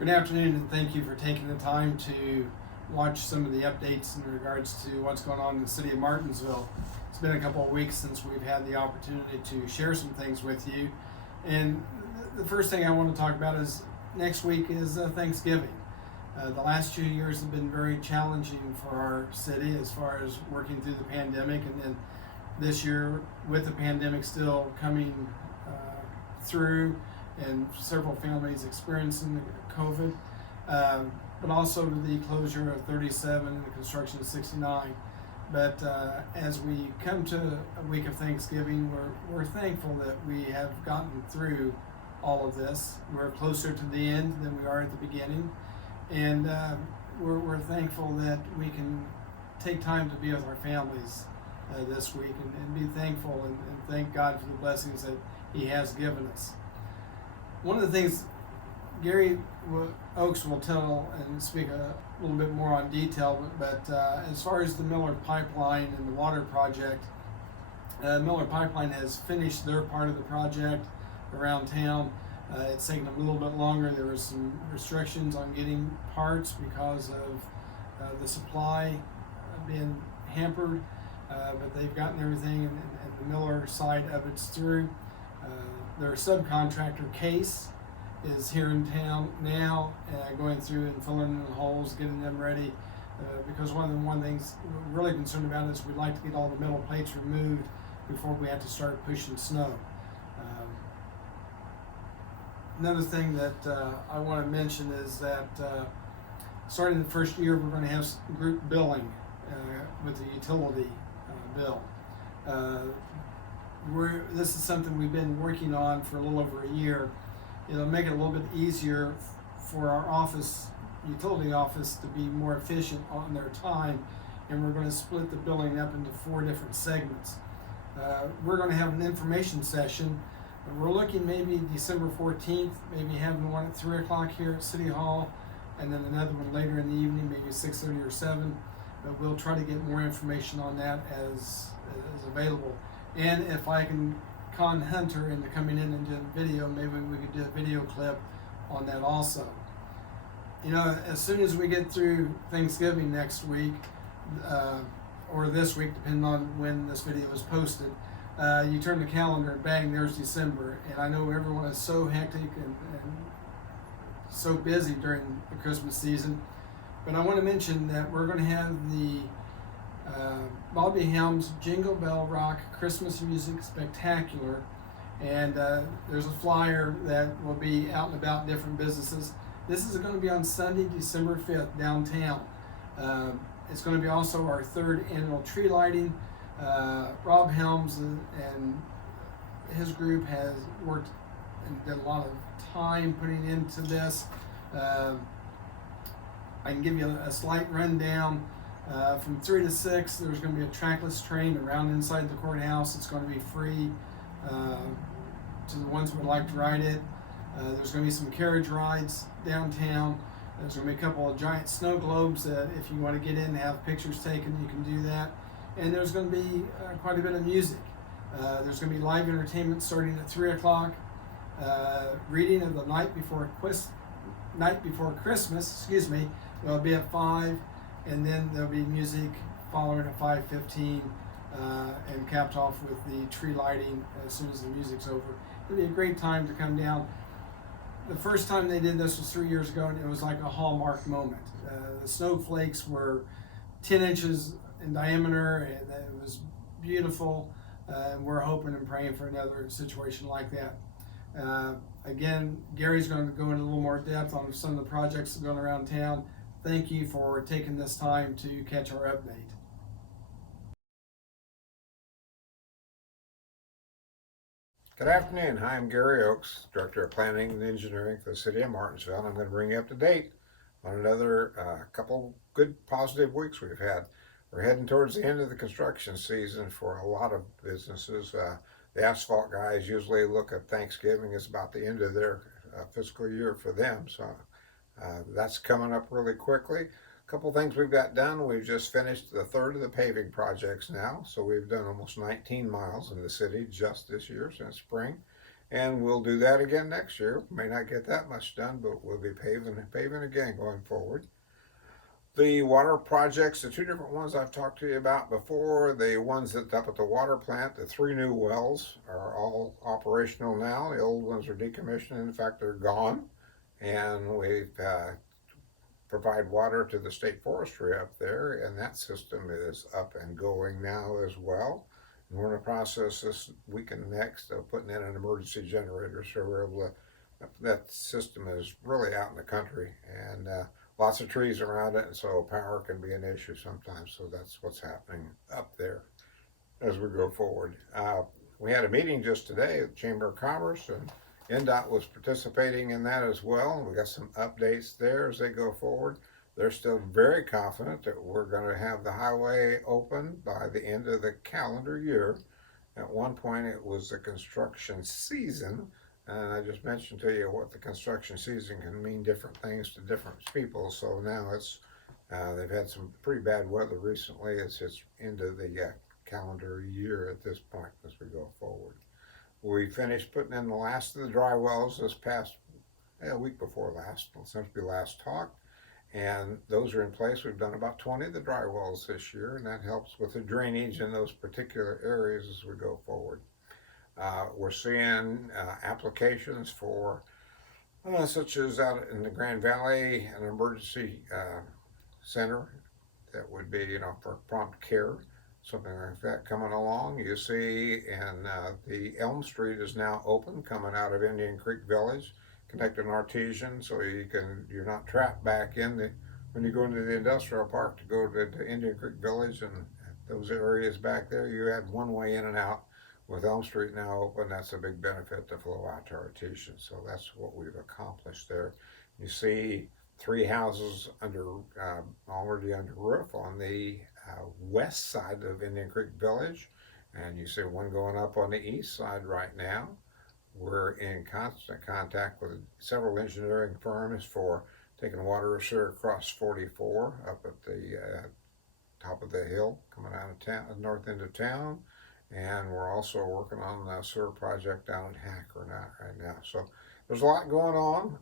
Good afternoon, and thank you for taking the time to watch some of the updates in regards to what's going on in the city of Martinsville. It's been a couple of weeks since we've had the opportunity to share some things with you. And the first thing I want to talk about is next week is Thanksgiving. The last 2 years have been very challenging for our city as far as working through the pandemic, and then this year with the pandemic still coming through and several families experiencing COVID, but also the closure of 37 and the construction of 69. But as we come to a week of Thanksgiving, we're thankful that we have gotten through all of this. We're closer to the end than we are at the beginning, and we're thankful that we can take time to be with our families this week and be thankful and thank God for the blessings that He has given us. One of the things Gary Oakes will tell and speak a little bit more on detail, but as far as the Miller Pipeline and the water project, Miller Pipeline has finished their part of the project around town. It's taken them a little bit longer. There was some restrictions on getting parts because of the supply being hampered, but they've gotten everything, and the Miller side of it's through. Their subcontractor Case is here in town now, going through and filling in the holes, getting them ready. Because one of the things we're really concerned about is we'd like to get all the metal plates removed before we have to start pushing snow. Another thing that I want to mention is that starting the first year, we're going to have group billing with the utility bill. This is something we've been working on for a little over a year. It'll make it a little bit easier for our utility office to be more efficient on their time, and we're going to split the billing up into 4 different segments. We're going to have an information session. We're looking maybe December 14th, maybe having one at 3 o'clock here at City Hall, and then another one later in the evening, maybe 6:30 or 7. But we'll try to get more information on that as available. And if I can con Hunter into coming in and doing video, maybe we could do a video clip on that also. You know, as soon as we get through Thanksgiving next week, or this week, depending on when this video is posted, you turn the calendar and bang, there's December. And I know everyone is so hectic and so busy during the Christmas season. But I want to mention that we're going to have the Bobby Helms Jingle Bell Rock Christmas Music Spectacular, and there's a flyer that will be out and about different businesses. This is going to be on Sunday, December 5th, downtown. It's going to be also our 3rd annual tree lighting. Rob Helms and his group has worked and did a lot of time putting into this. I can give you a slight rundown. From 3 to 6, there's going to be a trackless train around inside the courthouse. It's going to be free to the ones who would like to ride it. There's going to be some carriage rides downtown. There's going to be a couple of giant snow globes that if you want to get in and have pictures taken, you can do that. And there's going to be quite a bit of music. There's going to be live entertainment starting at 3 o'clock. Reading of the Night Before Christmas, will be at 5. And then there'll be music following at 5:15 and capped off with the tree lighting as soon as the music's over. It'll be a great time to come down. The first time they did this was 3 years ago, and it was like a hallmark moment. The snowflakes were 10 inches in diameter, and it was beautiful. And we're hoping and praying for another situation like that. Again, Gary's going to go into a little more depth on some of the projects going around town. Thank you for taking this time to catch our update. Good afternoon. Hi, I'm Gary Oakes, Director of Planning and Engineering for the City of Martinsville. I'm going to bring you up to date on another couple good positive weeks we've had. We're heading towards the end of the construction season for a lot of businesses. The asphalt guys usually look at Thanksgiving as about the end of their fiscal year for them. So that's coming up really quickly. A couple things we've got done. We've just finished the 3rd of the paving projects now. So we've done almost 19 miles in the city just this year since spring. And we'll do that again next year. May not get that much done, but we'll be paving again going forward. The water projects, the two different ones I've talked to you about before, the ones that up at the water plant, the three new wells are all operational now. The old ones are decommissioned. In fact, they're gone. And we've provide water to the state forestry up there, and that system is up and going now as well. And we're in the process this week and next of putting in an emergency generator, so we're able to. That system is really out in the country, and lots of trees around it, and so power can be an issue sometimes. So that's what's happening up there as we go forward. We had a meeting just today at the Chamber of Commerce, and NDOT was participating in that as well. We got some updates there as they go forward. They're still very confident that we're going to have the highway open by the end of the calendar year. At one point, it was the construction season, and I just mentioned to you what the construction season can mean different things to different people. So now they've had some pretty bad weather recently. It's into the calendar year at this point as we go forward. We finished putting in the last of the dry wells this past week before last, since we last talked, and those are in place. We've done about 20 of the dry wells this year, and that helps with the drainage in those particular areas as we go forward. We're seeing applications for, such as out in the Grand Valley, an emergency center that would be, for prompt care, something like that coming along. You see, and the Elm Street is now open, coming out of Indian Creek Village, connecting Artesian, so you're not trapped back when you go into the industrial park to go to Indian Creek Village and those areas back there. You had one way in and out. With Elm Street now open, that's a big benefit to flow out to Artesian. So that's what we've accomplished there. You see 3 houses already under roof on the west side of Indian Creek Village, and you see one going up on the east side right now. We're in constant contact with several engineering firms for taking water or sewer across 44 up at the top of the hill coming out of town, north end of town. And we're also working on the sewer project down in Hacker right now. So there's a lot going on.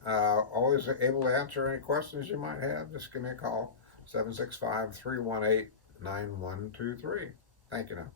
Always able to answer any questions you might have. Just give me a call, 765-318-9123. Thank you now.